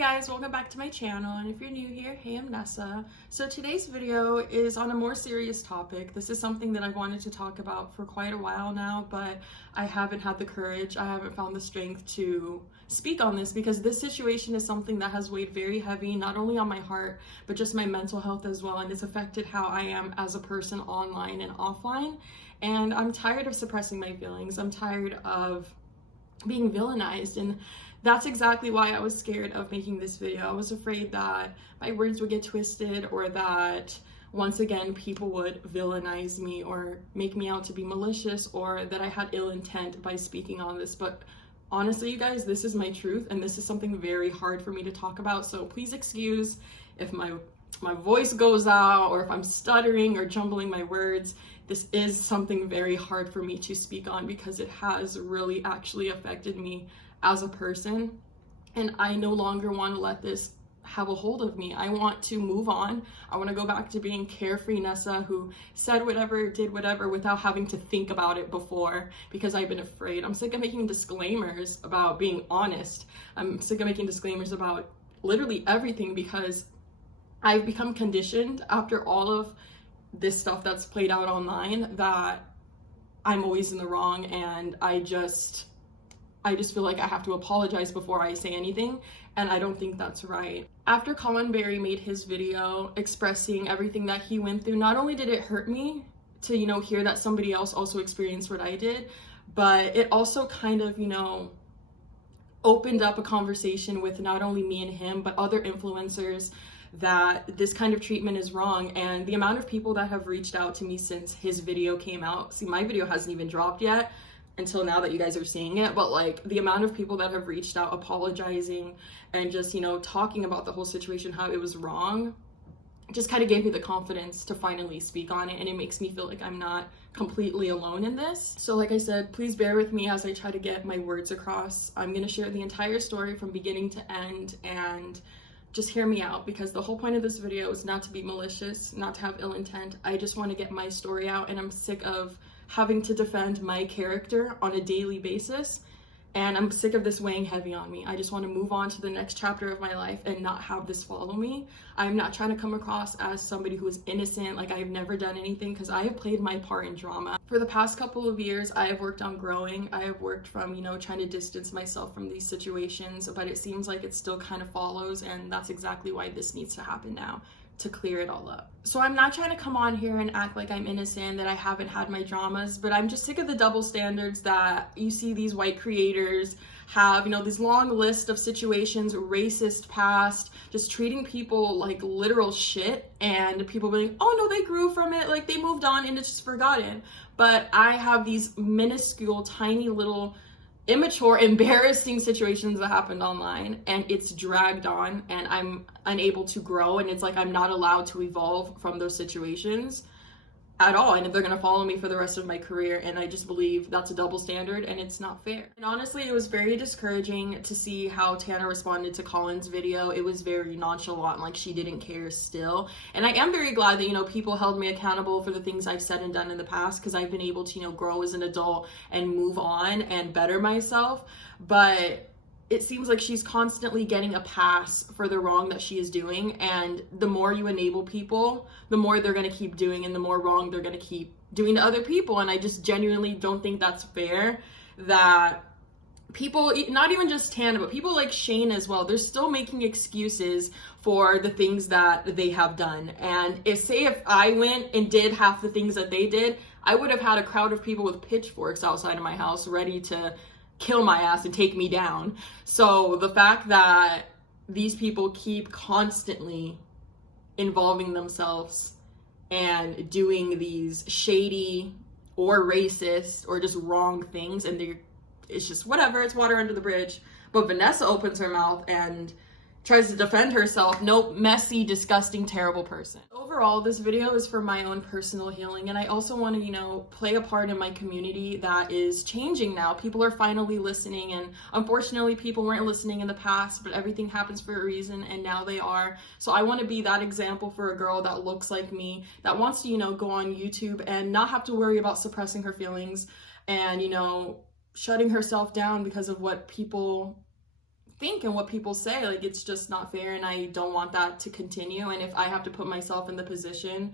guys, welcome back to my channel, and if you're new here, hey, I'm Nessa. So today's video is on a more serious topic. This is something that I've wanted to talk about for quite a while now, but I haven't had the courage, I haven't found the strength to speak on this because this situation is something that has weighed very heavy, not only on my heart, but just my mental health as well, and it's affected how I am as a person online and offline. And I'm tired of suppressing my feelings. I'm tired of being villainized, and that's exactly why I was scared of making this video. I was afraid that my words would get twisted, or that once again people would villainize me or make me out to be malicious, or that I had ill intent by speaking on this. But honestly, you guys, this is my truth, and this is something very hard for me to talk about, so please excuse if my voice goes out or if I'm stuttering or jumbling my words. This is something very hard for me to speak on because it has really actually affected me as a person, and I no longer want to let this have a hold of me. I want to move on. I want to go back to being carefree Nessa who said whatever, did whatever without having to think about it before because I've been afraid. I'm sick of making disclaimers about being honest. I'm sick of making disclaimers about literally everything because I've become conditioned after all of this stuff that's played out online that I'm always in the wrong, and I just feel like I have to apologize before I say anything, and I don't think that's right. After Colin Berry made his video expressing everything that he went through, not only did it hurt me to, hear that somebody else also experienced what I did, but it also kind of, opened up a conversation with not only me and him, but other influencers that this kind of treatment is wrong. And the amount of people that have reached out to me since his video came out, see, my video hasn't even dropped yet until now that you guys are seeing it, but like the amount of people that have reached out apologizing and just talking about the whole situation, how it was wrong, just kind of gave me the confidence to finally speak on it, and it makes me feel like I'm not completely alone in this. So like I said, please bear with me as I try to get my words across. I'm going to share the entire story from beginning to end, and just hear me out, because the whole point of this video is not to be malicious, not to have ill intent. I just want to get my story out, and I'm sick of having to defend my character on a daily basis, and I'm sick of this weighing heavy on me. I just want to move on to the next chapter of my life and not have this follow me. I'm not trying to come across as somebody who is innocent, like I've never done anything, because I have played my part in drama. For the past couple of years, I have worked on growing. I have worked from, trying to distance myself from these situations, but it seems like it still kind of follows, and that's exactly why this needs to happen now, to clear it all up. So I'm not trying to come on here and act like I'm innocent, that I haven't had my dramas, but I'm just sick of the double standards that you see these white creators have, this long list of situations, racist past, just treating people like literal shit, and people being, oh no, they grew from it, like they moved on and it's just forgotten. But I have these minuscule, tiny little immature, embarrassing situations that happened online, and it's dragged on, and I'm unable to grow, and it's like I'm not allowed to evolve from those situations at all, and if they're gonna follow me for the rest of my career, and I just believe that's a double standard and it's not fair. And honestly, it was very discouraging to see how Tana responded to Colin's video. It was very nonchalant, like she didn't care still, and I am very glad that people held me accountable for the things I've said and done in the past, because I've been able to grow as an adult and move on and better myself. But it seems like she's constantly getting a pass for the wrong that she is doing, and the more you enable people, the more they're going to keep doing, and the more wrong they're going to keep doing to other people. And I just genuinely don't think that's fair that people, not even just Tana, but people like Shane as well, they're still making excuses for the things that they have done. And if I went and did half the things that they did, I would have had a crowd of people with pitchforks outside of my house ready to kill my ass and take me down. So the fact that these people keep constantly involving themselves and doing these shady or racist or just wrong things, and it's just whatever, it's water under the bridge. But Vanessa opens her mouth and tries to defend herself. Nope, messy, disgusting, terrible person. Overall, this video is for my own personal healing, and I also want to, play a part in my community that is changing now. People are finally listening, and unfortunately, people weren't listening in the past, but everything happens for a reason, and now they are. So I want to be that example for a girl that looks like me, that wants to, go on YouTube and not have to worry about suppressing her feelings and, shutting herself down because of what people think and what people say. Like, it's just not fair, and I don't want that to continue. And if I have to put myself in the position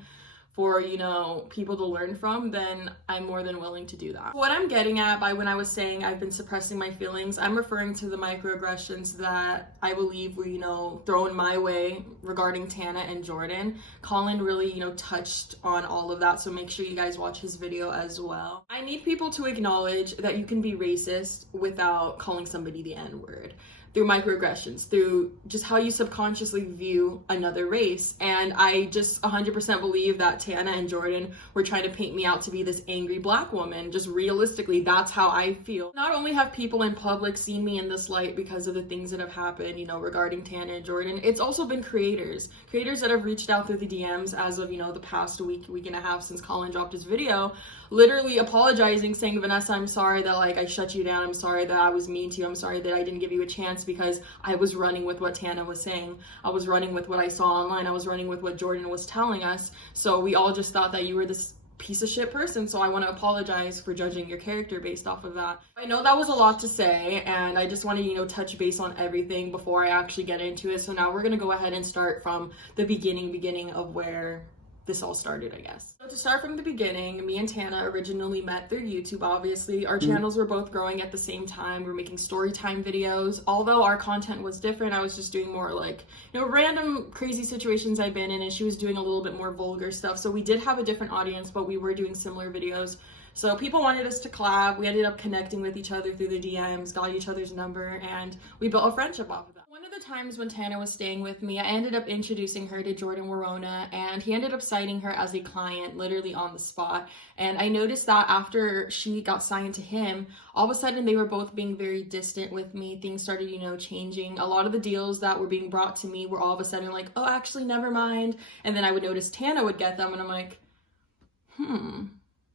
for, you know, people to learn from, then I'm more than willing to do that. What I'm getting at by when I was saying I've been suppressing my feelings, I'm referring to the microaggressions that I believe were, you know, thrown my way regarding Tana and Jordan. Colin really, you know, touched on all of that, so make sure you guys watch his video as well. I need people to acknowledge that you can be racist without calling somebody the N-word, through microaggressions, through just how you subconsciously view another race. And I just 100% believe that Tana and Jordan were trying to paint me out to be this angry Black woman. Just realistically, that's how I feel. Not only have people in public seen me in this light because of the things that have happened, you know, regarding Tana and Jordan, it's also been creators that have reached out through the DMs as of, you know, the past week and a half since Colin dropped his video, literally apologizing, saying, Vanessa, I'm sorry that, like, I shut you down. I'm sorry that I was mean to you. I'm sorry that I didn't give you a chance because I was running with what Tana was saying. I was running with what I saw online. I was running with what Jordan was telling us. So we all just thought that you were this piece of shit person. So I want to apologize for judging your character based off of that. I know that was a lot to say, and I just want to, you know, touch base on everything before I actually get into it. So now we're going to go ahead and start from the beginning of where this all started, I guess. So to start from the beginning, me and Tana originally met through YouTube, obviously. Our channels were both growing at the same time. We were making story time videos. Although our content was different, I was just doing more like, you know, random crazy situations I've been in, and she was doing a little bit more vulgar stuff. So we did have a different audience, but we were doing similar videos. So people wanted us to collab. We ended up connecting with each other through the DMs, got each other's number, and we built a friendship off of that. One of the times when Tana was staying with me, I ended up introducing her to Jordan Warona, and he ended up citing her as a client literally on the spot. And I noticed that after she got signed to him, all of a sudden they were both being very distant with me. Things started, you know, changing. A lot of the deals that were being brought to me were all of a sudden like, oh, actually, never mind. And then I would notice Tana would get them, and I'm like,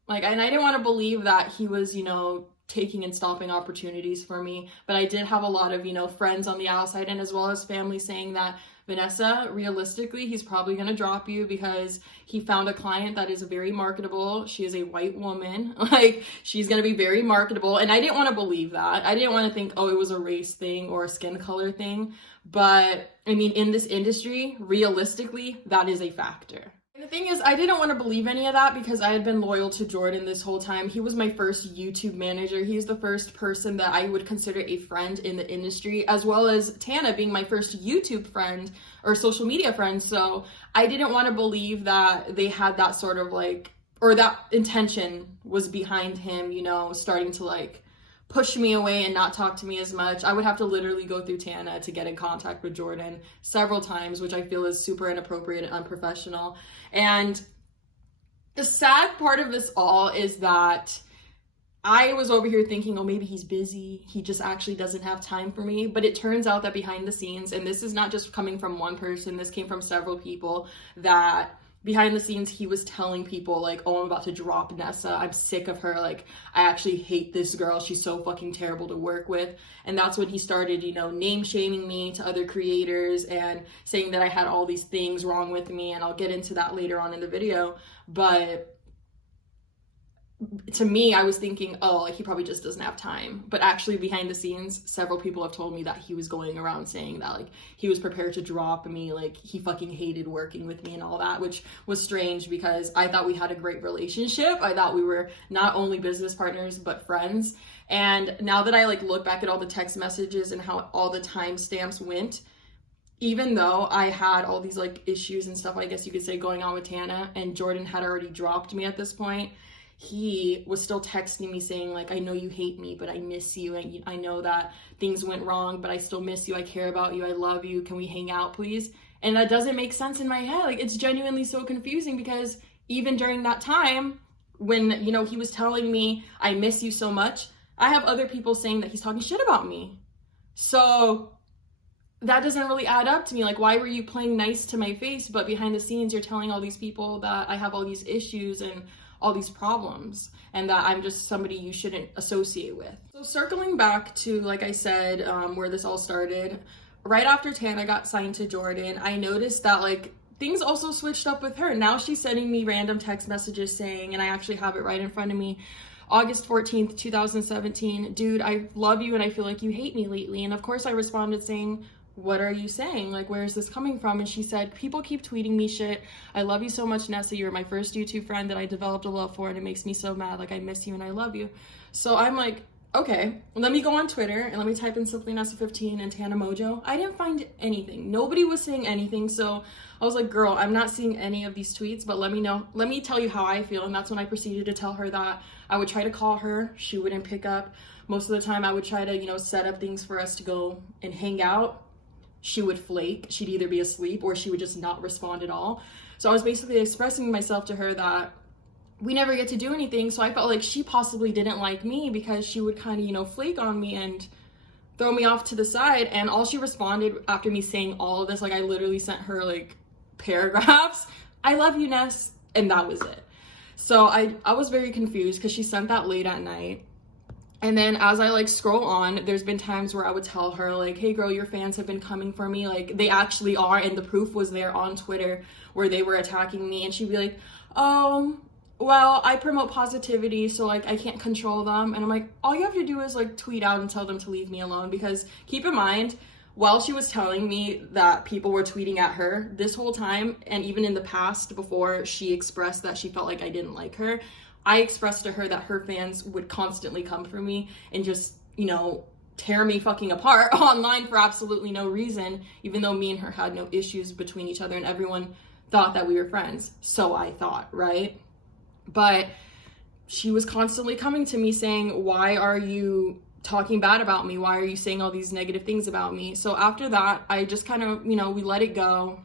Like, and I didn't want to believe that he was, you know, taking and stopping opportunities for me. But I did have a lot of, you know, friends on the outside, and as well as family, saying that, Vanessa, realistically, he's probably going to drop you because he found a client that is very marketable. She is a white woman. Like, she's going to be very marketable. And I didn't want to believe that. I didn't want to think, oh, it was a race thing or a skin color thing. But I mean, in this industry, realistically, that is a factor. The thing is, I didn't want to believe any of that because I had been loyal to Jordan this whole time. He was my first YouTube manager. He's the first person that I would consider a friend in the industry, as well as Tana being my first YouTube friend or social media friend. So I didn't want to believe that they had that sort of like, or that intention was behind him, you know, starting to like push me away and not talk to me as much. I would have to literally go through Tana to get in contact with Jordan several times, which I feel is super inappropriate and unprofessional. And the sad part of this all is that I was over here thinking, oh, maybe he's busy. He just actually doesn't have time for me. But it turns out that behind the scenes, and this is not just coming from one person, this came from several people, that behind the scenes, he was telling people like, oh, I'm about to drop Nessa. I'm sick of her. Like, I actually hate this girl. She's so fucking terrible to work with. And that's when he started, you know, name shaming me to other creators and saying that I had all these things wrong with me. And I'll get into that later on in the video. But to me, I was thinking, oh, like, he probably just doesn't have time. But actually behind the scenes, several people have told me that he was going around saying that, like, he was prepared to drop me, like, he fucking hated working with me and all that, which was strange because I thought we had a great relationship. I thought we were not only business partners, but friends. And now that I, like, look back at all the text messages and how all the timestamps went, even though I had all these, like, issues and stuff, I guess you could say, going on with Tana, and Jordan had already dropped me at this point, he was still texting me saying, like, I know you hate me, but I miss you. And I know that things went wrong, but I still miss you. I care about you. I love you. Can we hang out, please? And that doesn't make sense in my head. Like, it's genuinely so confusing because even during that time when, you know, he was telling me, I miss you so much, I have other people saying that he's talking shit about me. So that doesn't really add up to me. Like, why were you playing nice to my face, but behind the scenes, you're telling all these people that I have all these issues and all these problems and that I'm just somebody you shouldn't associate with. So circling back to, like I said, where this all started, right after Tana got signed to Jordan, I noticed that, like, things also switched up with her. Now she's sending me random text messages saying, and I actually have it right in front of me, August 14th, 2017, dude, I love you and I feel like you hate me lately. And of course I responded saying, what are you saying? Like, where is this coming from? And she said, people keep tweeting me shit. I love you so much, Nessa. You're my first YouTube friend that I developed a love for, and it makes me so mad. Like, I miss you and I love you. So I'm like, okay, let me go on Twitter and let me type in Simply Nessa 15 and Tana Mongeau. I didn't find anything. Nobody was saying anything. So I was like, girl, I'm not seeing any of these tweets, but let me tell you how I feel. And that's when I proceeded to tell her that I would try to call her. She wouldn't pick up. Most of the time I would try to, set up things for us to go and hang out. She would flake. She'd either be asleep or she would just not respond at all. So I was basically expressing myself to her that we never get to do anything. So I felt like she possibly didn't like me because she would kind of, flake on me and throw me off to the side. And all she responded after me saying all of this, like I literally sent her like paragraphs, I love you, Ness. And that was it. So I was very confused because she sent that late at night. And then as I like scroll on, there's been times where I would tell her like, hey girl, your fans have been coming for me. Like they actually are. And the proof was there on Twitter where they were attacking me. And she'd be like, oh, well, I promote positivity, so like I can't control them. And I'm like, all you have to do is like tweet out and tell them to leave me alone. Because keep in mind, while she was telling me that people were tweeting at her this whole time, and even in the past before she expressed that she felt like I didn't like her, I expressed to her that her fans would constantly come for me and just, tear me fucking apart online for absolutely no reason, even though me and her had no issues between each other and everyone thought that we were friends. So I thought, right? But she was constantly coming to me saying, why are you talking bad about me? Why are you saying all these negative things about me? So after that, I just kind of, we let it go.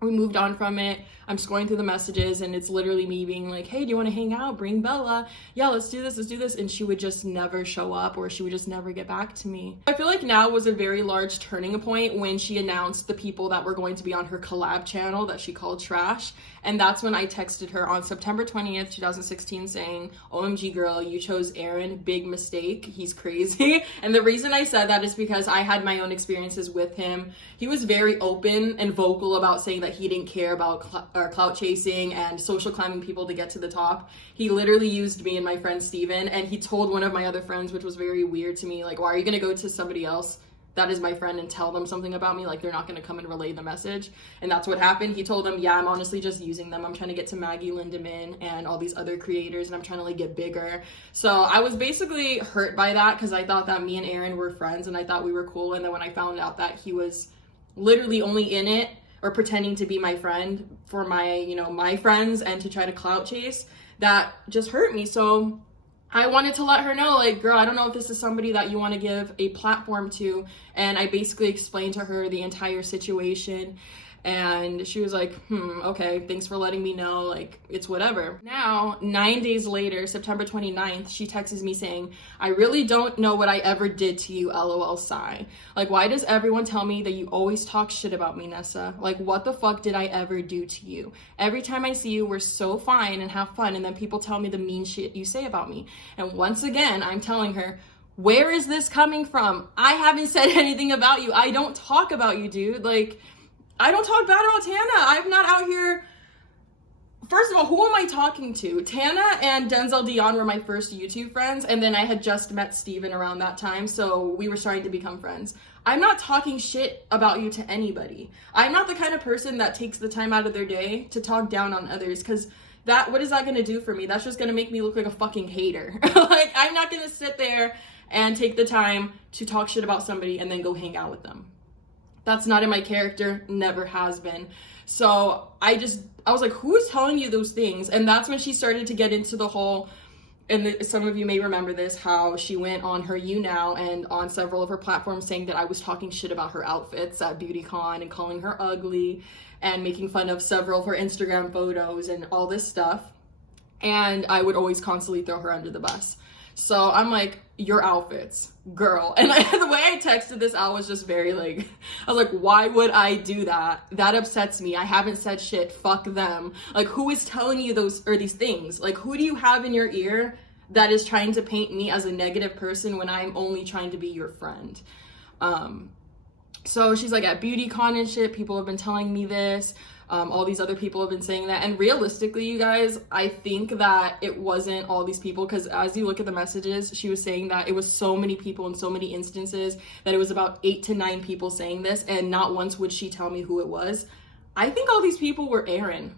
We moved on from it. I'm scrolling through the messages and it's literally me being like, hey, do you want to hang out? Bring Bella. Yeah, let's do this. And she would just never show up or she would just never get back to me. I feel like now was a very large turning point when she announced the people that were going to be on her collab channel that she called Trash. And that's when I texted her on September 20th, 2016 saying, OMG girl, you chose Aaron, big mistake. He's crazy. And the reason I said that is because I had my own experiences with him. He was very open and vocal about saying that he didn't care about clout chasing and social climbing people to get to the top. He literally used me and my friend Steven, and he told one of my other friends, which was very weird to me, like, why are you gonna go to somebody else that is my friend and tell them something about me? Like, they're not gonna come and relay the message. And that's what happened. He told them, yeah, I'm honestly just using them. I'm trying to get to Maggie Lindemann and all these other creators, and I'm trying to like get bigger. So I was basically hurt by that because I thought that me and Aaron were friends and I thought we were cool. And then when I found out that he was literally only in it or pretending to be my friend for my, my friends and to try to clout chase, that just hurt me. So I wanted to let her know, like, girl, I don't know if this is somebody that you want to give a platform to. And I basically explained to her the entire situation. And she was like, okay, thanks for letting me know, like, it's whatever. Now, 9 days later, September 29th, she texts me saying, I really don't know what I ever did to you, LOL sigh. Like, why does everyone tell me that you always talk shit about me, Nessa? Like, what the fuck did I ever do to you? Every time I see you, we're so fine and have fun, and then people tell me the mean shit you say about me. And once again, I'm telling her, where is this coming from? I haven't said anything about you. I don't talk about you, dude. Like, I don't talk bad about Tana. I'm not out here. First of all, who am I talking to? Tana and Denzel Dion were my first YouTube friends, and then I had just met Steven around that time, so we were starting to become friends. I'm not talking shit about you to anybody. I'm not the kind of person that takes the time out of their day to talk down on others, because what is that going to do for me? That's just going to make me look like a fucking hater. Like, I'm not going to sit there and take the time to talk shit about somebody and then go hang out with them. That's not in my character, never has been. So I was like, who is telling you those things? And that's when she started to get into the whole, and some of you may remember this, how she went on her YouNow and on several of her platforms saying that I was talking shit about her outfits at BeautyCon and calling her ugly and making fun of several of her Instagram photos and all this stuff. And I would always constantly throw her under the bus. So I'm like, your outfits, girl. And the way I texted this out was just very like, I was like, why would I do that? That upsets me. I haven't said shit. Fuck them. Like, who is telling you these things? Like, who do you have in your ear that is trying to paint me as a negative person when I'm only trying to be your friend? So she's like, at BeautyCon and shit, people have been telling me this. All these other people have been saying that. And realistically, you guys, I think that it wasn't all these people, because as you look at the messages, she was saying that it was so many people in so many instances that it was about 8 to 9 people saying this, and not once would she tell me who it was. I think all these people were Aaron.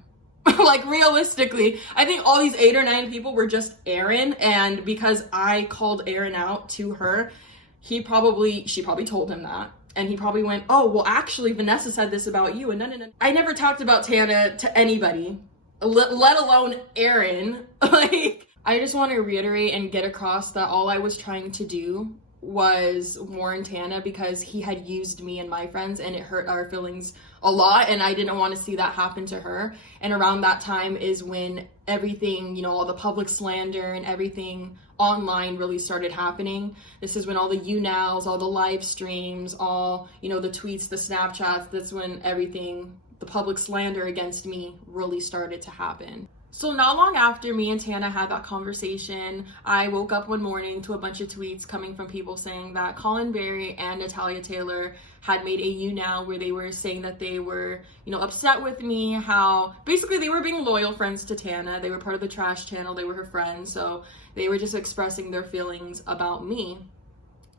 Like, realistically, I think all these 8 or 9 people were just Aaron, and because I called Aaron out to her, she probably told him that. And he probably went, oh, well, actually, Vanessa said this about you. And no. I never talked about Tana to anybody, let alone Aaron. Like, I just want to reiterate and get across that all I was trying to do was warn Tana, because he had used me and my friends, and it hurt our feelings a lot, and I didn't want to see that happen to her. And around that time is when everything, you know, all the public slander and everything online really started happening. This is when all the YouNows, all the live streams, all, you know, the tweets, the Snapchats, that's when everything, the public slander against me really started to happen. So not long after me and Tana had that conversation, I woke up one morning to a bunch of tweets coming from people saying that Colin Berry and Natalia Taylor had made a YouNow where they were saying that they were, you know, upset with me, how basically they were being loyal friends to Tana. They were part of the trash channel, they were her friends, so they were just expressing their feelings about me.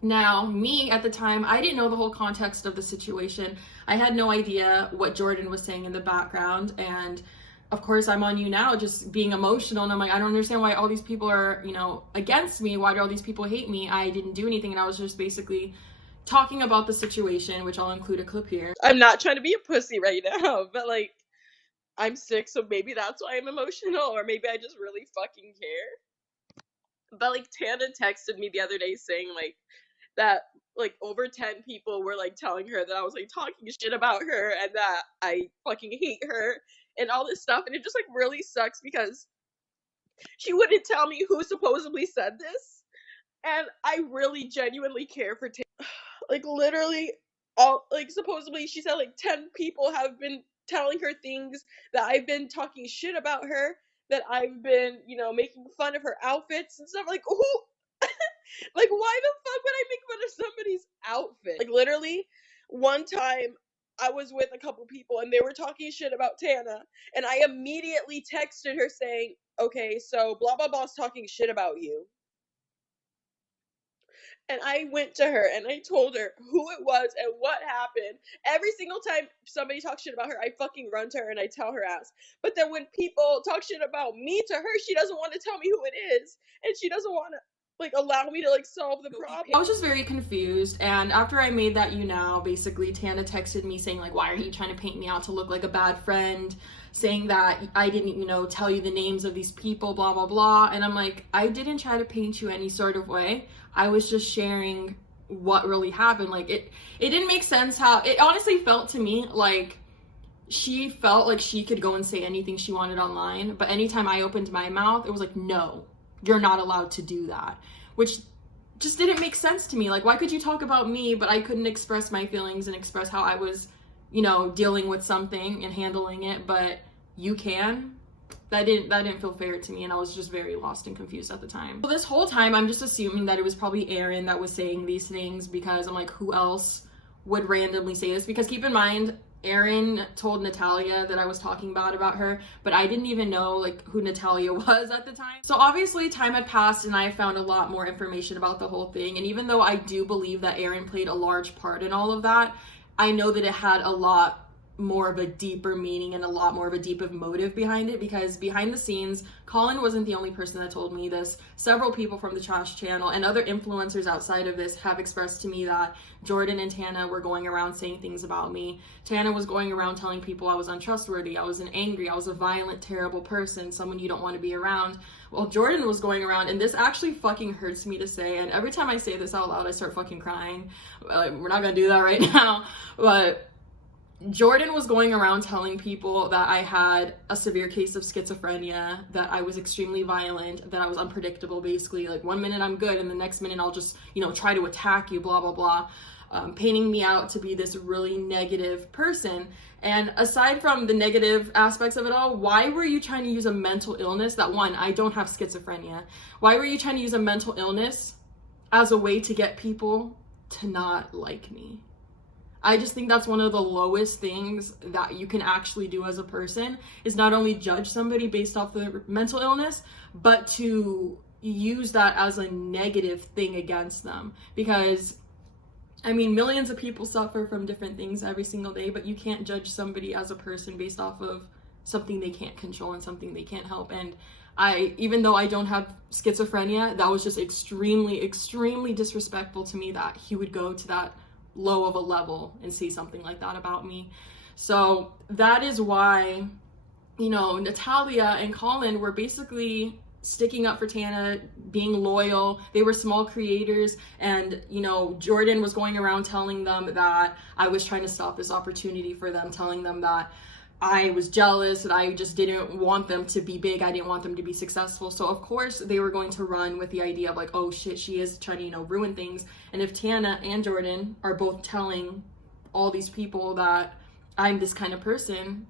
Now, me at the time, I didn't know the whole context of the situation. I had no idea what Jordan was saying in the background, and of course, I'm on YouNow just being emotional, and I'm like, I don't understand why all these people are, you know, against me. Why do all these people hate me? I didn't do anything, and I was just basically talking about the situation, which I'll include a clip here. I'm not trying to be a pussy right now, but like, I'm sick, so maybe that's why I'm emotional, or maybe I just really fucking care. But like, Tana texted me the other day saying like that like over 10 people were like telling her that I was like talking shit about her and that I fucking hate her and all this stuff, and it just like really sucks because she wouldn't tell me who supposedly said this, and I really genuinely care for Tana. Like, literally all, like, supposedly she said like 10 people have been telling her things, that I've been talking shit about her, that I've been, you know, making fun of her outfits and stuff. Like, who? Like, why the fuck would I make fun of somebody's outfit? Like, literally, one time I was with a couple people and they were talking shit about Tana, and I immediately texted her saying, okay, so blah blah blah's talking shit about you. And I went to her and I told her who it was and what happened. Every single time somebody talks shit about her, I fucking run to her and I tell her ass. But then when people talk shit about me to her, she doesn't want to tell me who it is, and she doesn't want to like allow me to like solve the problem. I was just very confused, and after I made that YouNow, basically Tana texted me saying like, why are you trying to paint me out to look like a bad friend, saying that I didn't, you know, tell you the names of these people, blah blah blah. And I'm like, I didn't try to paint you any sort of way. I was just sharing what really happened. Like, it didn't make sense how it honestly felt to me. Like, she felt like she could go and say anything she wanted online, but anytime I opened my mouth, it was like, no, you're not allowed to do that, which just didn't make sense to me. Like, why could you talk about me, but I couldn't express my feelings and express how I was, you know, dealing with something and handling it, but you can? That didn't feel fair to me, and I was just very lost and confused at the time. So this whole time, I'm just assuming that it was probably Aaron that was saying these things, because I'm like, who else would randomly say this? Because keep in mind, Aaron told Natalia that I was talking bad about her, but I didn't even know like who Natalia was at the time. So obviously time had passed and I found a lot more information about the whole thing. And even though I do believe that Aaron played a large part in all of that, I know that it had a lot more of a deeper meaning and a lot more of a deeper motive behind it, because behind the scenes, Colin wasn't the only person that told me this. Several people from the trash channel and other influencers outside of this have expressed to me that Jordan and Tana were going around saying things about me. Tana was going around telling people I was untrustworthy, I was angry, I was a violent, terrible person, someone you don't want to be around. Well, Jordan was going around, and this actually fucking hurts me to say, and every time I say this out loud, I start fucking crying. We're not gonna do that right now, but Jordan was going around telling people that I had a severe case of schizophrenia, that I was extremely violent, that I was unpredictable, basically. Like, one minute I'm good and the next minute I'll just, you know, try to attack you, blah, blah, blah. Painting me out to be this really negative person. And aside from the negative aspects of it all, why were you trying to use a mental illness that, one, I don't have schizophrenia. Why were you trying to use a mental illness as a way to get people to not like me? I just think that's one of the lowest things that you can actually do as a person, is not only judge somebody based off their mental illness, but to use that as a negative thing against them. Because, I mean, millions of people suffer from different things every single day, but you can't judge somebody as a person based off of something they can't control and something they can't help. And even though I don't have schizophrenia, that was just extremely, extremely disrespectful to me that he would go to that low of a level and say something like that about me. So that is why, you know, Natalia and Colin were basically sticking up for Tana, being loyal. They were small creators, and, you know, Jordan was going around telling them that I was trying to stop this opportunity for them, telling them that I was jealous, that I just didn't want them to be big, I didn't want them to be successful. So of course they were going to run with the idea of like, oh shit, she is trying to, you know, ruin things. And if Tana and Jordan are both telling all these people that I'm this kind of person,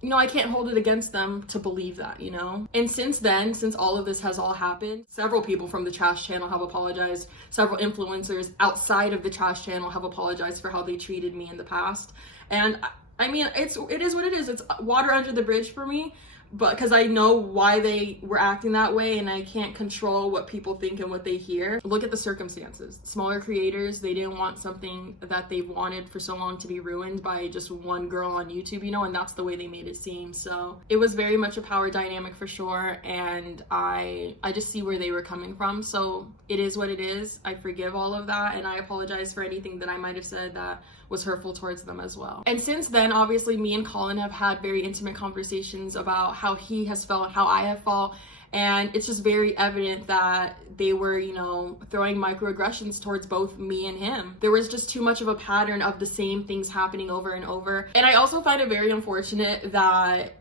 you know, I can't hold it against them to believe that, you know? And since then, since all of this has all happened, several people from the Trash Channel have apologized. Several influencers outside of the Trash Channel have apologized for how they treated me in the past. And I mean, it is what it is. It's water under the bridge for me, but because I know why they were acting that way, and I can't control what people think and what they hear. Look at the circumstances. Smaller creators, they didn't want something that they've wanted for so long to be ruined by just one girl on YouTube, you know, and that's the way they made it seem. So it was very much a power dynamic for sure, and I just see where they were coming from. So it is what it is. I forgive all of that, and I apologize for anything that I might have said that was hurtful towards them as well. And since then, obviously, me and Colin have had very intimate conversations about how he has felt, how I have felt, and it's just very evident that they were, you know, throwing microaggressions towards both me and him. There was just too much of a pattern of the same things happening over and over. And I also find it very unfortunate that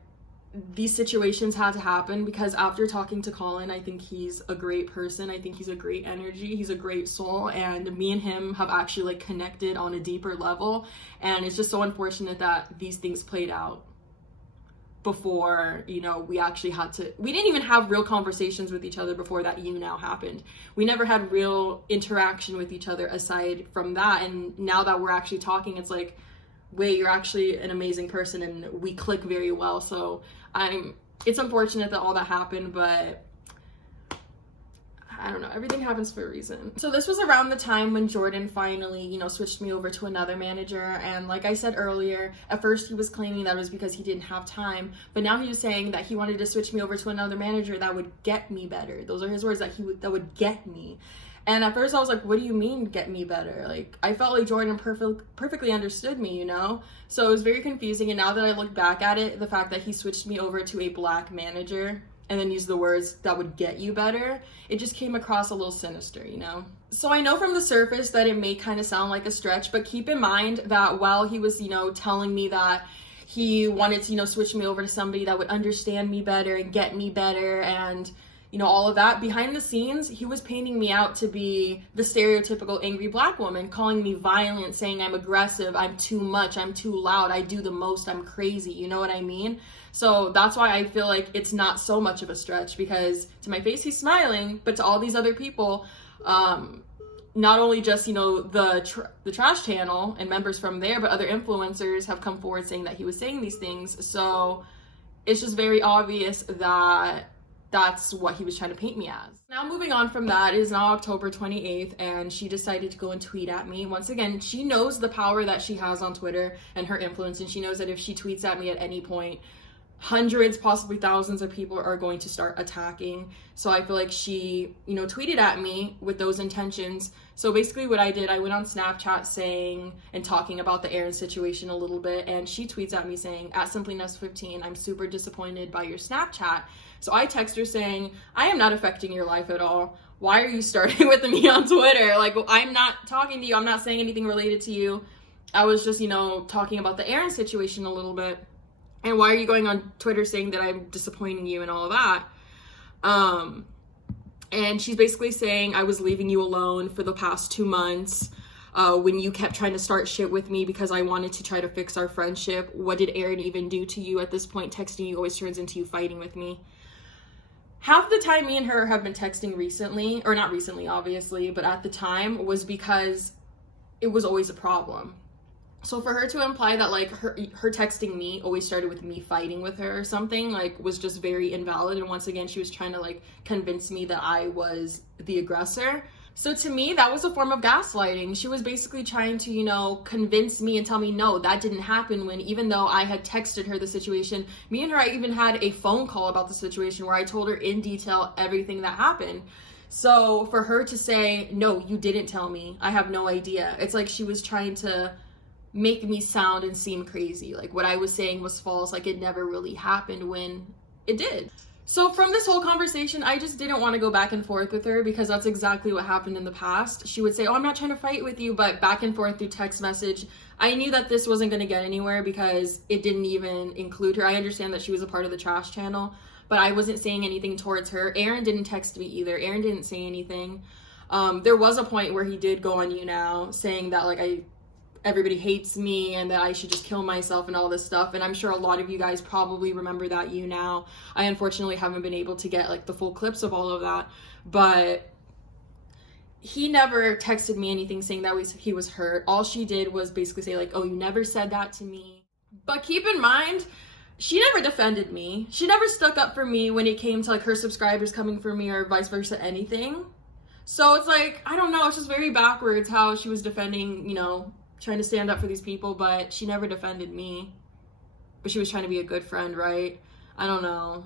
these situations had to happen, because after talking to Colin, I think he's a great person. I think he's a great energy. He's a great soul, and me and him have actually like connected on a deeper level. And it's just so unfortunate that these things played out before, you know, we didn't even have real conversations with each other before that now happened. We never had real interaction with each other aside from that. And now that we're actually talking, it's like, wait, you're actually an amazing person, and we click very well. So it's unfortunate that all that happened, but I don't know, everything happens for a reason. So this was around the time when Jordan finally, you know, switched me over to another manager. And like I said earlier, at first he was claiming that it was because he didn't have time, but now he was saying that he wanted to switch me over to another manager that would get me better. Those are his words, that would get me. And at first I was like, what do you mean get me better? Like, I felt like Jordan perfectly understood me, you know? So it was very confusing. And now that I look back at it, the fact that he switched me over to a black manager and then used the words that would get you better, it just came across a little sinister, you know? So I know from the surface that it may kind of sound like a stretch, but keep in mind that while he was, you know, telling me that he wanted to, you know, switch me over to somebody that would understand me better and get me better and, you know, all of that, behind the scenes, he was painting me out to be the stereotypical angry black woman, calling me violent, saying I'm aggressive, I'm too much, I'm too loud, I do the most, I'm crazy, you know what I mean? So that's why I feel like it's not so much of a stretch, because to my face, he's smiling, but to all these other people, not only just, you know, the Trash Channel and members from there, but other influencers have come forward saying that he was saying these things. So it's just very obvious that that's what he was trying to paint me as. Now moving on from that, it is now October 28th, and she decided to go and tweet at me. Once again, she knows the power that she has on Twitter and her influence, and she knows that if she tweets at me at any point, hundreds, possibly thousands of people are going to start attacking. So I feel like she, you know, tweeted at me with those intentions. So basically what I did, I went on Snapchat saying and talking about the Aaron situation a little bit, and she tweets at me saying, @simplyness15, I'm super disappointed by your Snapchat. So I text her saying, I am not affecting your life at all. Why are you starting with me on Twitter? Like, I'm not talking to you. I'm not saying anything related to you. I was just, you know, talking about the Aaron situation a little bit. And why are you going on Twitter saying that I'm disappointing you and all of that? And she's basically saying I was leaving you alone for the past 2 months when you kept trying to start shit with me because I wanted to try to fix our friendship. What did Aaron even do to you? At this point, texting you always turns into you fighting with me. Half the time me and her have been texting recently, or not recently, obviously, but at the time was because it was always a problem. So for her to imply that like her texting me always started with me fighting with her or something, like, was just very invalid. And once again, she was trying to like convince me that I was the aggressor. So to me, that was a form of gaslighting. She was basically trying to, you know, convince me and tell me, no, that didn't happen, when even though I had texted her the situation, me and her, I even had a phone call about the situation where I told her in detail everything that happened. So for her to say, no, you didn't tell me, I have no idea. It's like she was trying to make me sound and seem crazy. Like what I was saying was false, like it never really happened, when it did. So from this whole conversation, I just didn't want to go back and forth with her, because that's exactly what happened in the past. She would say, oh, I'm not trying to fight with you, but back and forth through text message. I knew that this wasn't going to get anywhere because it didn't even include her. I understand that she was a part of the trash channel, but I wasn't saying anything towards her. Aaron didn't text me either. Aaron didn't say anything. There was a point where he did go on You Now saying that like everybody hates me and that I should just kill myself and all this stuff. And I'm sure a lot of you guys probably remember that You Now. I unfortunately haven't been able to get like the full clips of all of that, but he never texted me anything saying that he was hurt. All she did was basically say like, oh, you never said that to me. But keep in mind, she never defended me. She never stuck up for me when it came to like her subscribers coming for me or vice versa, anything. So it's like, I don't know, it's just very backwards how she was defending, you know, trying to stand up for these people, but she never defended me. But she was trying to be a good friend, right? I don't know.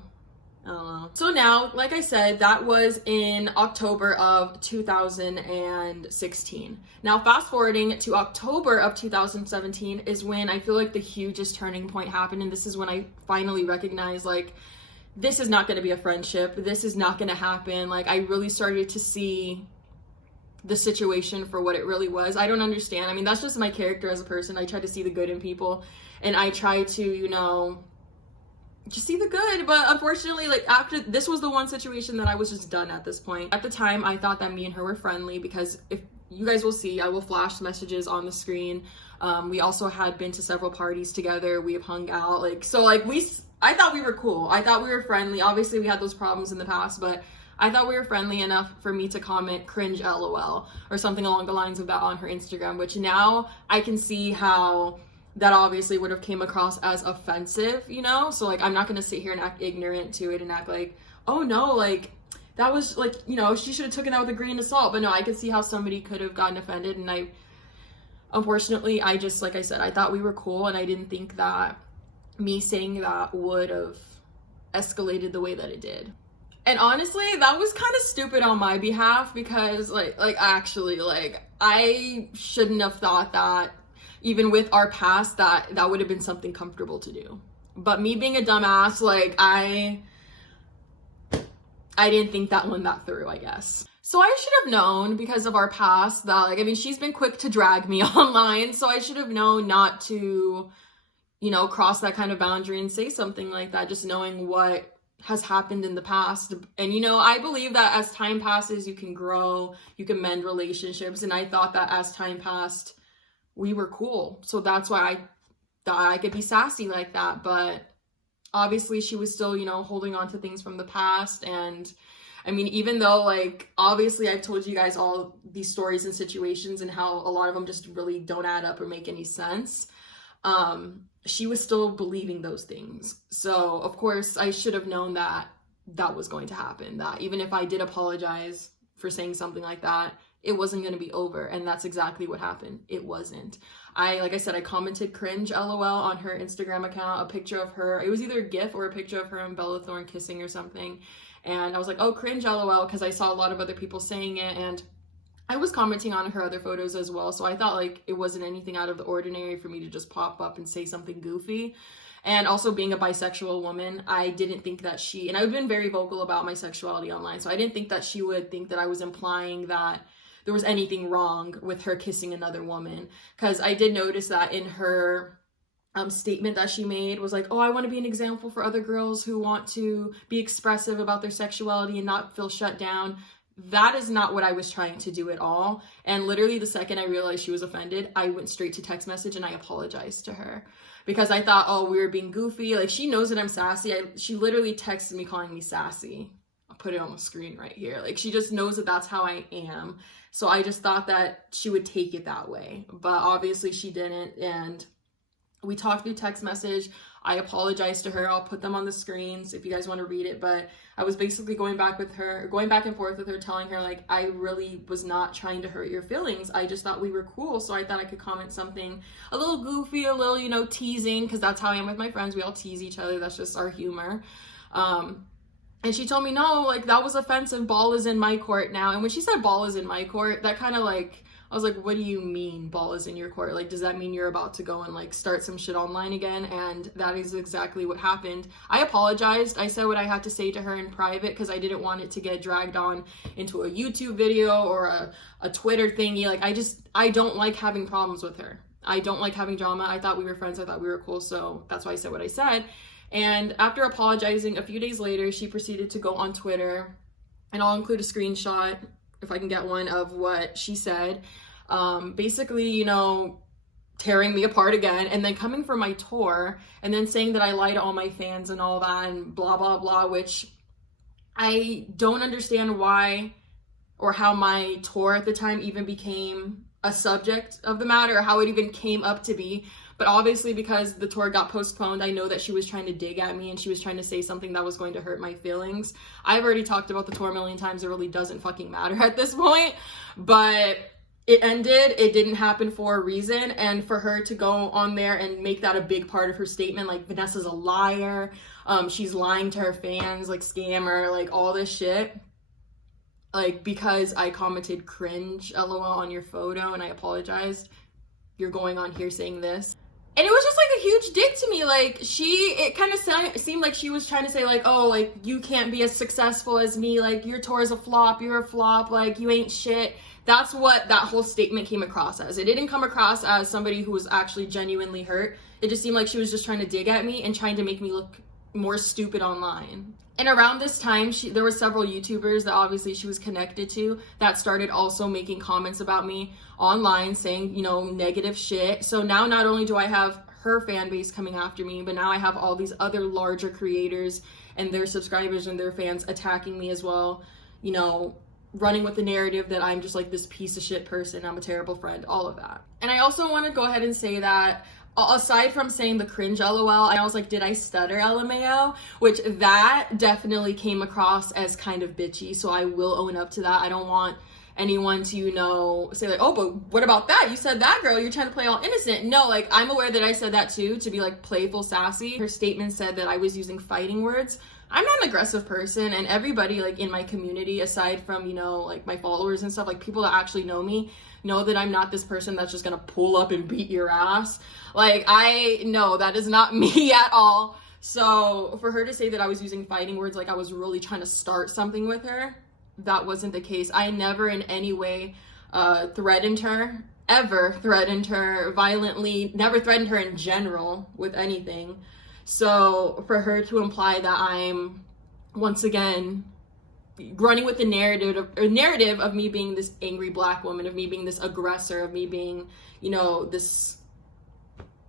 So now, like I said, that was in October of 2016. Now, fast forwarding to October of 2017 is when I feel like the hugest turning point happened. And this is when I finally recognized, like, this is not going to be a friendship. This is not going to happen. Like, I really started to see the situation for what it really was. I don't understand. I mean, that's just my character as a person. I try to see the good in people, and I try to, you know, just see the good. But unfortunately, like, after this was the one situation that I was just done at this point. At the time, I thought that me and her were friendly, because if you guys will see, I will flash messages on the screen. We also had been to several parties together. We have hung out, like, so like I thought we were cool. I thought we were friendly. Obviously we had those problems in the past, but I thought we were friendly enough for me to comment cringe LOL or something along the lines of that on her Instagram, which now I can see how that obviously would have came across as offensive, you know? So like, I'm not gonna sit here and act ignorant to it and act like, oh no, like that was like, you know, she should have taken that with a grain of salt. But no, I could see how somebody could have gotten offended. And unfortunately, I just, like I said, I thought we were cool, and I didn't think that me saying that would have escalated the way that it did. And honestly, that was kind of stupid on my behalf, because actually, I shouldn't have thought that, even with our past, that would have been something comfortable to do. But me being a dumbass, like, I didn't think that one that through, I guess. So I should have known, because of our past, that, like, I mean, she's been quick to drag me online, so I should have known not to, you know, cross that kind of boundary and say something like that, just knowing what has happened in the past. And, you know, I believe that as time passes, you can grow, you can mend relationships. And I thought that as time passed, we were cool. So that's why I thought I could be sassy like that. But obviously she was still, you know, holding on to things from the past. And I mean, even though, like, obviously I've told you guys all these stories and situations and how a lot of them just really don't add up or make any sense, she was still believing those things. So of course I should have known that that was going to happen, that even if I did apologize for saying something like that, it wasn't going to be over. And that's exactly what happened. It wasn't. Like I said, I commented cringe LOL on her Instagram account, a picture of her. It was either a GIF or a picture of her and Bella Thorne kissing or something. And I was like, oh, cringe LOL, because I saw a lot of other people saying it, and I was commenting on her other photos as well. So I thought, like, it wasn't anything out of the ordinary for me to just pop up and say something goofy. And also, being a bisexual woman, I didn't think that and I've been very vocal about my sexuality online, so I didn't think that she would think that I was implying that there was anything wrong with her kissing another woman. Because I did notice that in her statement that she made was like, oh, I want to be an example for other girls who want to be expressive about their sexuality and not feel shut down. That is not what I was trying to do at all. And literally the second I realized she was offended, I went straight to text message and I apologized to her, because I thought, oh, we were being goofy. Like, she knows that I'm sassy. She literally texted me calling me sassy. put it on the screen right here. Like, she just knows that that's how I am. So I just thought that she would take it that way, but obviously she didn't. And we talked through text message. I apologized to her. I'll put them on the screens if you guys want to read it. But I was basically going back and forth with her, telling her, like, I really was not trying to hurt your feelings. I just thought we were cool. So I thought I could comment something a little goofy, a little, you know, teasing, because that's how I am with my friends. We all tease each other. That's just our humor. And she told me, no, like, that was offensive. Ball is in my court now. And when she said ball is in my court, that kind of like, I was like, what do you mean ball is in your court? Like, does that mean you're about to go and like start some shit online again? And that is exactly what happened. I apologized. I said what I had to say to her in private because I didn't want it to get dragged on into a YouTube video or a Twitter thingy. Like, I don't like having problems with her. I don't like having drama. I thought we were friends. I thought we were cool. So that's why I said what I said. And after apologizing, a few days later, she proceeded to go on Twitter, and I'll include a screenshot if I can get one of what she said. Basically, you know, tearing me apart again, and then coming for my tour, and then saying that I lie to all my fans and all that, and blah, blah, blah, which I don't understand why or how my tour at the time even became a subject of the matter, or how it even came up to be. But obviously, because the tour got postponed, I know that she was trying to dig at me and she was trying to say something that was going to hurt my feelings. I've already talked about the tour a million times. It really doesn't fucking matter at this point. But it ended. It didn't happen for a reason. And for her to go on there and make that a big part of her statement, like, Vanessa's a liar, she's lying to her fans, like, scammer, like, all this shit. Like, because I commented cringe, LOL, on your photo and I apologized, you're going on here saying this. And it was just like a huge dig to me. Like, it kind of seemed like she was trying to say, like, oh, like, you can't be as successful as me. Like, your tour is a flop. You're a flop. Like, you ain't shit. That's what that whole statement came across as. It didn't come across as somebody who was actually genuinely hurt. It just seemed like she was just trying to dig at me and trying to make me look more stupid online. And around this time, there were several YouTubers that obviously she was connected to that started also making comments about me online, saying, you know, negative shit. So now not only do I have her fan base coming after me, but now I have all these other larger creators and their subscribers and their fans attacking me as well, you know, running with the narrative that I'm just like this piece of shit person, I'm a terrible friend, all of that. And I also want to go ahead and say that aside from saying the cringe LOL, I was like, did I stutter LMAO? Which that definitely came across as kind of bitchy, so I will own up to that. I don't want anyone to, you know, say like, oh, but what about that? You said that, girl. You're trying to play all innocent. No, like, I'm aware that I said that too, to be like playful, sassy. Her statement said that I was using fighting words. I'm not an aggressive person, and everybody like in my community, aside from, you know, like my followers and stuff, like people that actually know me, know that I'm not this person that's just gonna pull up and beat your ass. Like, I know that is not me at all. So for her to say that I was using fighting words, like I was really trying to start something with her, that wasn't the case. I never in any way threatened her, ever threatened her violently, never threatened her in general with anything. So for her to imply that I'm, once again, running with the narrative of me being this angry black woman, of me being this aggressor, of me being, you know, this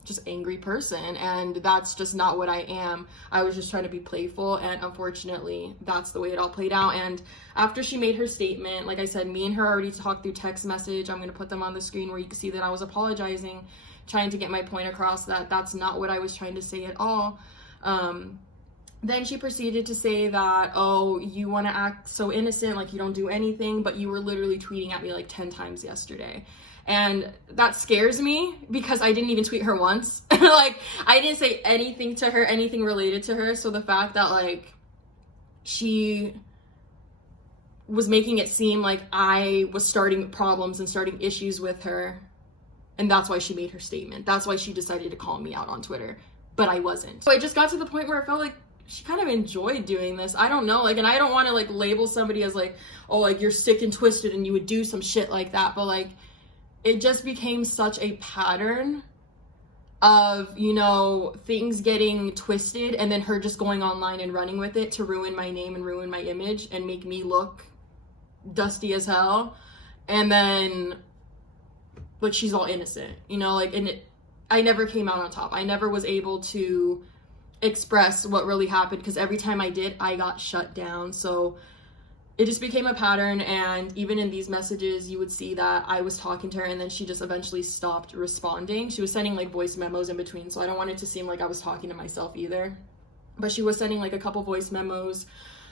just angry person, and that's just not what I am. I was just trying to be playful, and unfortunately that's the way it all played out. And after she made her statement, like I said, me and her already talked through text message. I'm going to put them on the screen where you can see that I was apologizing, trying to get my point across that that's not what I was trying to say at all. Then she proceeded to say that, oh, you want to act so innocent, like you don't do anything, but you were literally tweeting at me like 10 times yesterday. And that scares me because I didn't even tweet her once. Like, I didn't say anything to her, anything related to her. So the fact that, like, she was making it seem like I was starting problems and starting issues with her, and that's why she made her statement. That's why she decided to call me out on Twitter, but I wasn't. So it just got to the point where I felt like she kind of enjoyed doing this. I don't know, like, and I don't want to, like, label somebody as, like, oh, like, you're sick and twisted and you would do some shit like that, but, like, it just became such a pattern of, you know, things getting twisted and then her just going online and running with it to ruin my name and ruin my image and make me look dusty as hell. And then, like, she's all innocent, you know, like, and I never came out on top. I never was able to express what really happened because every time I did, I got shut down. So it just became a pattern, and even in these messages you would see that I was talking to her and then she just eventually stopped responding. She was sending like voice memos in between, so I don't want it to seem like I was talking to myself either, but she was sending like a couple voice memos.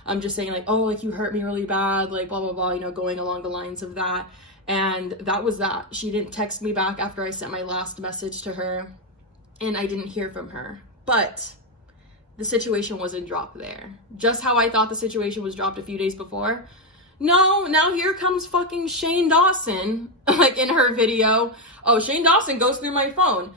I'm just saying like, oh, like you hurt me really bad, like blah blah blah, you know, going along the lines of that. And that was that. She didn't text me back after I sent my last message to her, and I didn't hear from her. But the situation wasn't dropped there. Just how I thought the situation was dropped a few days before. No, now here comes fucking Shane Dawson, like in her video. Oh, Shane Dawson goes through my phone.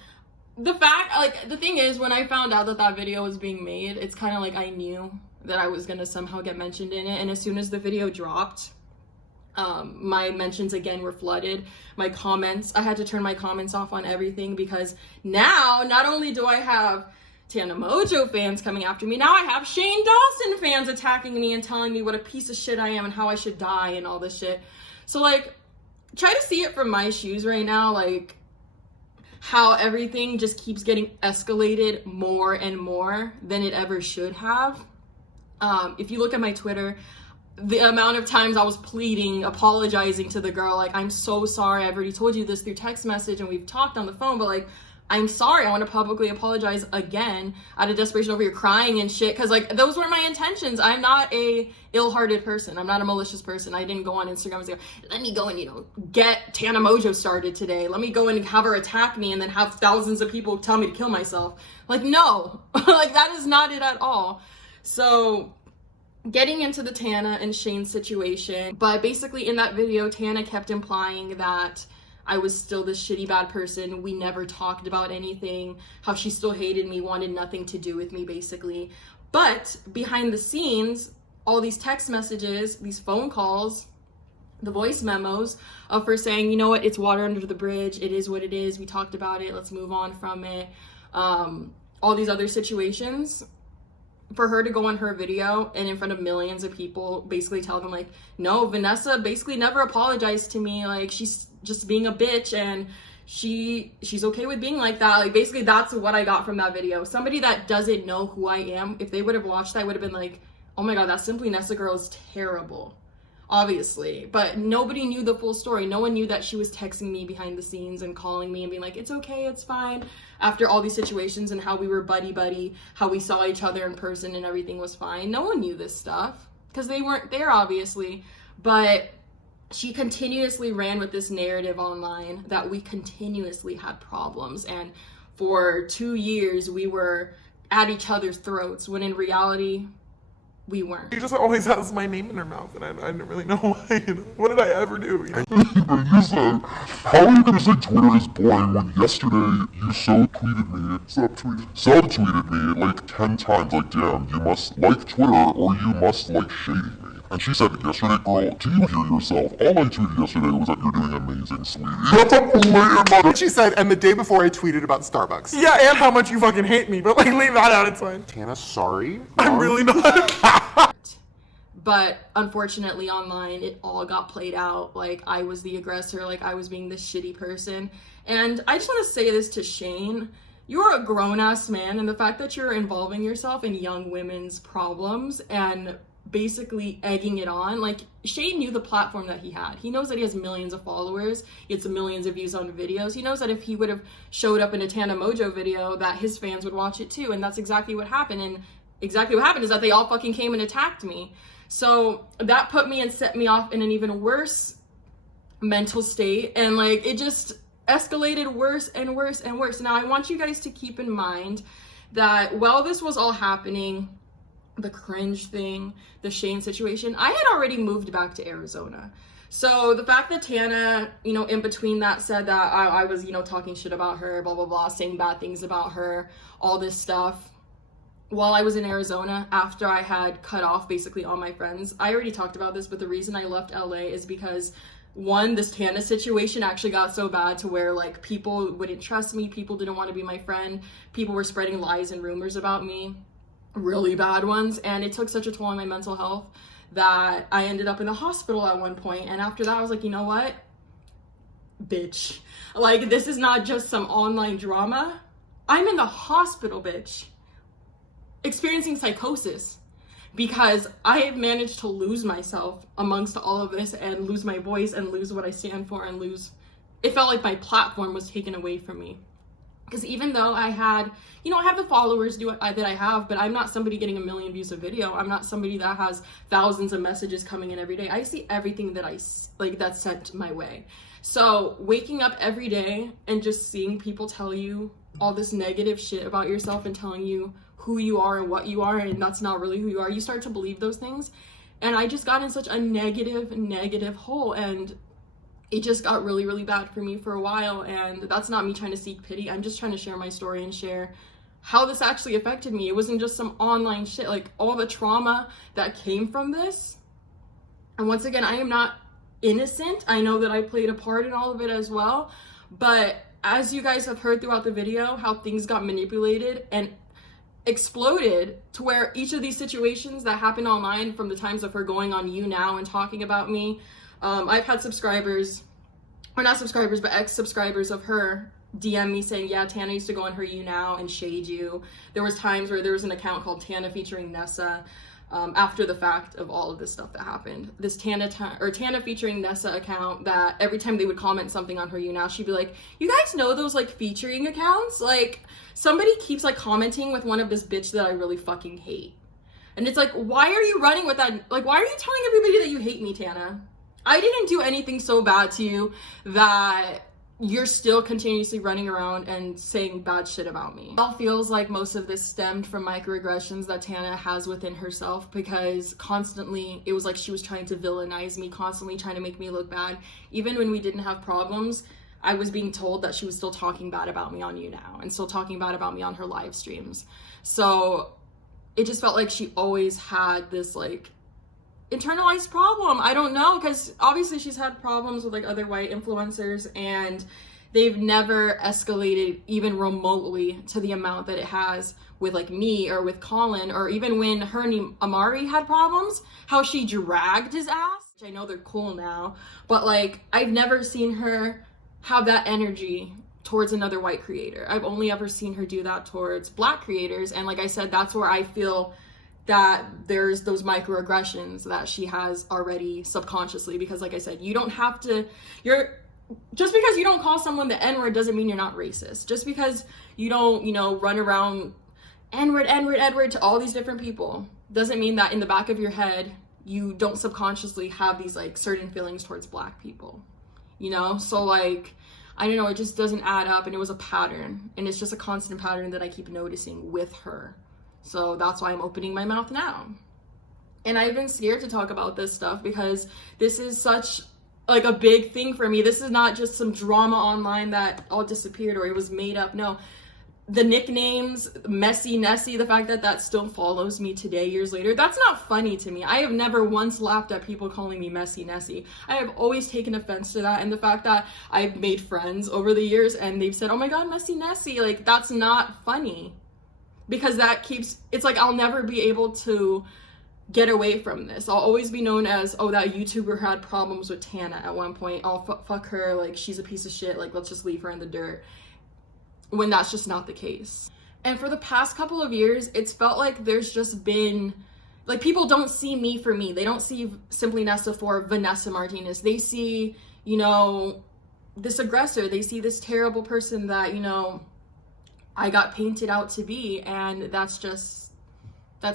The fact, like, the thing is, when I found out that that video was being made, it's kind of like I knew that I was gonna somehow get mentioned in it. And as soon as the video dropped, my mentions again were flooded. My comments, I had to turn my comments off on everything, because now not only do I have Tana Mongeau fans coming after me, now I have Shane Dawson fans attacking me and telling me what a piece of shit I am and how I should die and all this shit. So like, try to see it from my shoes right now, like how everything just keeps getting escalated more and more than it ever should have. If you look at my Twitter, the amount of times I was pleading, apologizing to the girl, like, I'm so sorry, I've already told you this through text message and we've talked on the phone, but like, I'm sorry, I want to publicly apologize again, out of desperation over your crying and shit, because like, those were my intentions. I'm not a ill-hearted person. I'm not a malicious person. I didn't go on Instagram and say, let me go and, you know, get Tana Mongeau started today. Let me go and have her attack me and then have thousands of people tell me to kill myself. Like, no, like, that is not it at all. So getting into the Tana and Shane situation, but basically in that video, Tana kept implying that I was still this shitty bad person. We never talked about anything, how she still hated me, wanted nothing to do with me, basically. But behind the scenes, all these text messages, these phone calls, the voice memos of her saying, you know what, it's water under the bridge, it is what it is, we talked about it, let's move on from it. All these other situations, for her to go on her video and in front of millions of people basically tell them like, no, Vanessa basically never apologized to me, like she's just being a bitch and she's okay with being like that. Like, basically that's what I got from that video. Somebody that doesn't know who I am, if they would have watched that, would have been like, oh my god, that Simply Nessa girl is terrible, obviously. But nobody knew the full story. No one knew that she was texting me behind the scenes and calling me and being like, it's okay, it's fine, after all these situations, and how we were buddy, how we saw each other in person and everything was fine. No one knew this stuff because they weren't there, obviously. But she continuously ran with this narrative online that we continuously had problems, and for 2 years we were at each other's throats, when in reality we weren't. She just always has my name in her mouth, and I didn't really know why. You know? What did I ever do? You know? You said, how are you gonna say Twitter is boring when yesterday you subtweeted me like 10 times, like, damn, you must like Twitter or you must like shading me. And she said, yesterday, girl, do you hear yourself? All I tweeted yesterday was that you're doing amazing, sweetie. That's a blatant mother. She said, and the day before I tweeted about Starbucks. Yeah, and how much you fucking hate me, but like, leave that out, it's fine. Tana, sorry. I'm really not. But unfortunately online, it all got played out like I was the aggressor, like I was being this shitty person. And I just want to say this to Shane. You're a grown-ass man, and the fact that you're involving yourself in young women's problems and basically egging it on, like, Shane knew the platform that he had. He knows that he has millions of followers, he gets millions of views on videos. He knows that if he would have showed up in a Tana Mongeau video, that his fans would watch it too, and that's exactly what happened. And exactly what happened is that they all fucking came and attacked me. So that put me and set me off in an even worse mental state, and like, it just escalated worse and worse and worse. Now I want you guys to keep in mind that while this was all happening, the cringe thing, the Shane situation, I had already moved back to Arizona. So the fact that Tana, you know, in between that said that I was, you know, talking shit about her, blah, blah, blah, saying bad things about her, all this stuff, while I was in Arizona, after I had cut off basically all my friends. I already talked about this, but the reason I left LA is because, one, this Tana situation actually got so bad to where like people wouldn't trust me, people didn't want to be my friend, people were spreading lies and rumors about me, really bad ones, and it took such a toll on my mental health that I ended up in the hospital at one point. And after that I was like, you know what, bitch, like, this is not just some online drama. I'm in the hospital, bitch, experiencing psychosis because I have managed to lose myself amongst all of this and lose my voice and lose what I stand for and lose, it felt like my platform was taken away from me. Because even though I had, you know, I have the followers that I have, but I'm not somebody getting 1 million views a video. I'm not somebody that has thousands of messages coming in every day. I see everything that that's sent my way. So waking up every day and just seeing people tell you all this negative shit about yourself and telling you who you are and what you are, and that's not really who you are, you start to believe those things. And I just got in such a negative hole, and it just got really, really bad for me for a while. And that's not me trying to seek pity. I'm just trying to share my story and share how this actually affected me. It wasn't just some online shit, like all the trauma that came from this. And once again, I am not innocent. I know that I played a part in all of it as well. But as you guys have heard throughout the video, how things got manipulated and exploded to where each of these situations that happened online, from the times of her going on You Now and talking about me, I've had subscribers, or not subscribers, but ex-subscribers of her DM me saying, yeah, Tana used to go on her You Now and shade you. There was times where there was an account called Tana featuring Nessa, after the fact of all of this stuff that happened. This Tana featuring Nessa account, that every time they would comment something on her You Now, she'd be like, you guys know those like featuring accounts? Like, somebody keeps like commenting with one of this bitch that I really fucking hate. And it's like, why are you running with that? Like, why are you telling everybody that you hate me, Tana? I didn't do anything so bad to you that you're still continuously running around and saying bad shit about me. It all feels like most of this stemmed from microaggressions that Tana has within herself, because constantly it was like she was trying to villainize me, constantly trying to make me look bad. Even when we didn't have problems, I was being told that she was still talking bad about me on You Now and still talking bad about me on her live streams. So it just felt like she always had this like internalized problem. I don't know, because obviously she's had problems with like other white influencers, and they've never escalated even remotely to the amount that it has with like me or with Colin, or even when her and Amari had problems, how she dragged his ass. Which I know they're cool now, but like I've never seen her have that energy towards another white creator. I've only ever seen her do that towards Black creators, and like I said, that's where I feel that there's those microaggressions that she has already subconsciously. Because like I said, you don't have to, just because you don't call someone the N-word doesn't mean you're not racist. Just because you don't, you know, run around N-word to all these different people doesn't mean that in the back of your head you don't subconsciously have these like certain feelings towards Black people, you know? So like, I don't know, it just doesn't add up, and it was a pattern, and it's just a constant pattern that I keep noticing with her. So that's why I'm opening my mouth now. And I've been scared to talk about this stuff because this is such like a big thing for me. This is not just some drama online that all disappeared or it was made up. No, the nicknames, Messy Nessie, the fact that that still follows me today, years later, that's not funny to me. I have never once laughed at people calling me Messy Nessie. I have always taken offense to that. And the fact that I've made friends over the years and they've said, oh my God, Messy Nessie, like that's not funny. Because that keeps, it's like I'll never be able to get away from this. I'll always be known as, oh, that YouTuber had problems with Tana at one point. Oh, fuck her, like she's a piece of shit, like let's just leave her in the dirt. When that's just not the case. And for the past couple of years, it's felt like there's just been, like people don't see me for me. They don't see Simply Nessa for Vanessa Martinez. They see, you know, this aggressor. They see this terrible person that, you know, I got painted out to be, and that's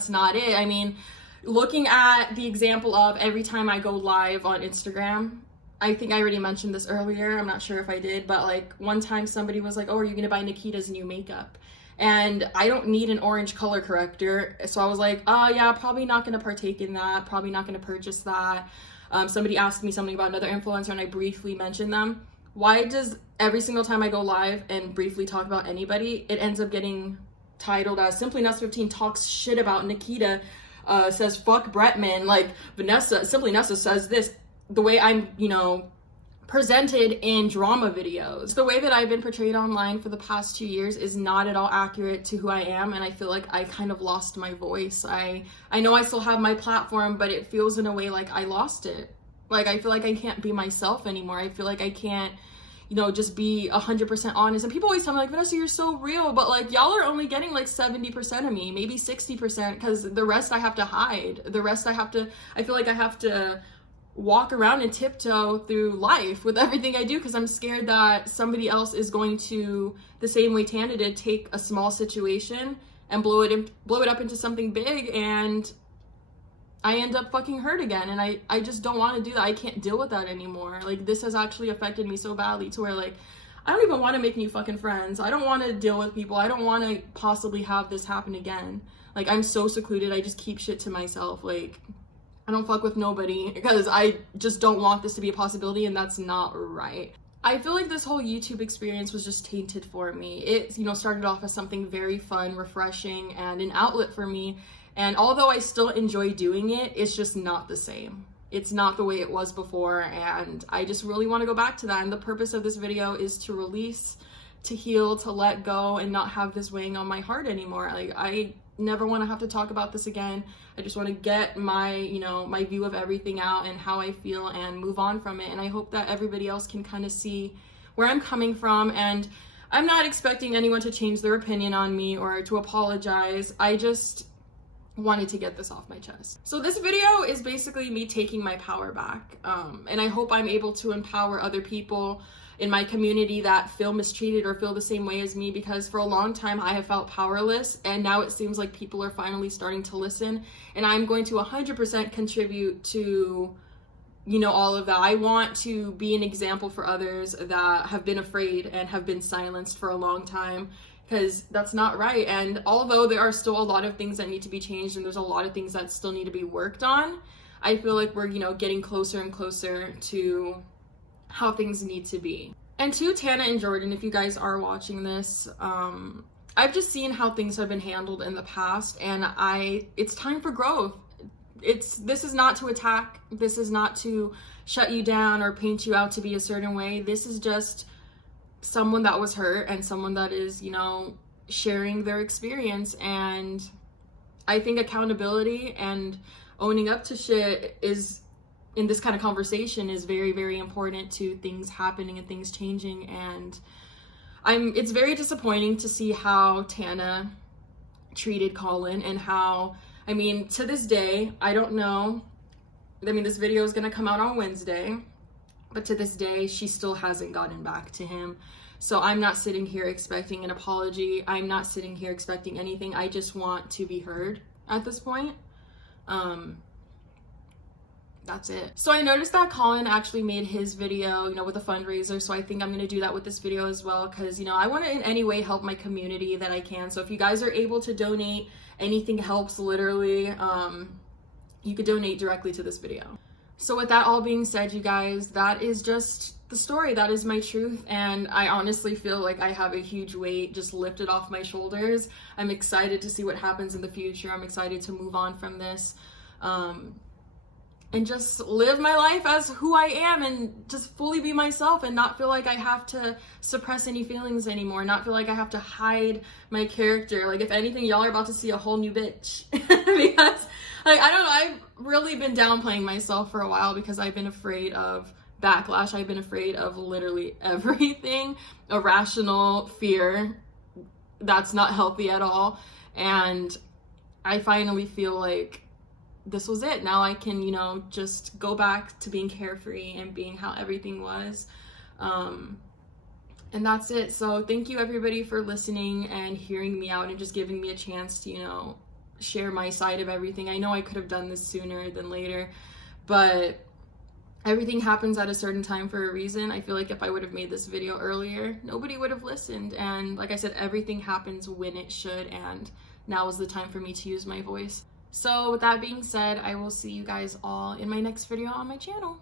not it. I mean, looking at the example of every time I go live on Instagram, I think I already mentioned this earlier, I'm not sure if I did, but like one time somebody was like, oh, are you gonna buy Nikita's new makeup? And I don't need an orange color corrector, so I was like, oh yeah, probably not gonna partake in that, probably not gonna purchase that. Somebody asked me something about another influencer and I briefly mentioned them. Why does every single time I go live and briefly talk about anybody, it ends up getting titled as Simply Nessa 15 talks shit about Nikita, says fuck Bretman, like Simply Nessa says this, the way I'm, you know, presented in drama videos. The way that I've been portrayed online for the past 2 years is not at all accurate to who I am, and I feel like I kind of lost my voice. I know I still have my platform, but it feels in a way like I lost it. Like I feel like I can't be myself anymore. I feel like I can't, you know, just be 100% honest. And people always tell me like, Vanessa, you're so real, but like y'all are only getting like 70% of me, maybe 60%, because the rest I have to hide. The rest I feel like I have to walk around and tiptoe through life with everything I do, because I'm scared that somebody else is going to, the same way Tana did, take a small situation and blow it up into something big, and I end up fucking hurt again. And I just don't want to do that. I can't deal with that anymore. Like, this has actually affected me so badly to where, like, I don't even want to make new fucking friends. I don't want to deal with people. I don't want to possibly have this happen again. Like, I'm so secluded. I just keep shit to myself. Like, I don't fuck with nobody because I just don't want this to be a possibility, and that's not right. I feel like this whole YouTube experience was just tainted for me. It, you know, started off as something very fun, refreshing, and an outlet for me. And although I still enjoy doing it, it's just not the same. It's not the way it was before, and I just really want to go back to that. And the purpose of this video is to release, to heal, to let go, and not have this weighing on my heart anymore. Like, I never want to have to talk about this again. I just want to get my, you know, my view of everything out and how I feel and move on from it. And I hope that everybody else can kind of see where I'm coming from. And I'm not expecting anyone to change their opinion on me or to apologize. I just wanted to get this off my chest. So this video is basically me taking my power back, and I hope I'm able to empower other people in my community that feel mistreated or feel the same way as me, because for a long time I have felt powerless, and now it seems like people are finally starting to listen, and I'm going to 100% contribute to, you know, all of that. I want to be an example for others that have been afraid and have been silenced for a long time, because that's not right. And although there are still a lot of things that need to be changed and there's a lot of things that still need to be worked on, I feel like we're, you know, getting closer and closer to how things need to be. And to Tana and Jordan, if you guys are watching this, I've just seen how things have been handled in the past, and it's time for growth. This is not to attack, this is not to shut you down or paint you out to be a certain way. This is just someone that was hurt and someone that is, you know, sharing their experience. And I think accountability and owning up to shit is, in this kind of conversation, is very, very important to things happening and things changing. And it's very disappointing to see how Tana treated Colin, and how, I mean, to this day, I don't know, I mean, this video is gonna come out on Wednesday, but to this day, she still hasn't gotten back to him. So I'm not sitting here expecting an apology. I'm not sitting here expecting anything. I just want to be heard at this point. That's it. So I noticed that Colin actually made his video, you know, with a fundraiser. So I think I'm going to do that with this video as well, because, you know, I want to in any way help my community that I can. So if you guys are able to donate, anything helps, literally. You could donate directly to this video. So with that all being said, you guys, that is just the story. That is my truth, and I honestly feel like I have a huge weight just lifted off my shoulders. I'm excited to see what happens in the future. I'm excited to move on from this, and just live my life as who I am, and just fully be myself, and not feel like I have to suppress any feelings anymore, not feel like I have to hide my character. Like, if anything, y'all are about to see a whole new bitch. Because, like, I don't know, I've really been downplaying myself for a while because I've been afraid of backlash. I've been afraid of literally everything. Irrational fear that's not healthy at all. And I finally feel like this was it. Now I can, you know, just go back to being carefree and being how everything was. And that's it. So thank you everybody for listening and hearing me out and just giving me a chance to, you know, share my side of everything. I know I could have done this sooner than later, but everything happens at a certain time for a reason. I feel like if I would have made this video earlier, nobody would have listened. And like I said, everything happens when it should, and now is the time for me to use my voice. So with that being said, I will see you guys all in my next video on my channel.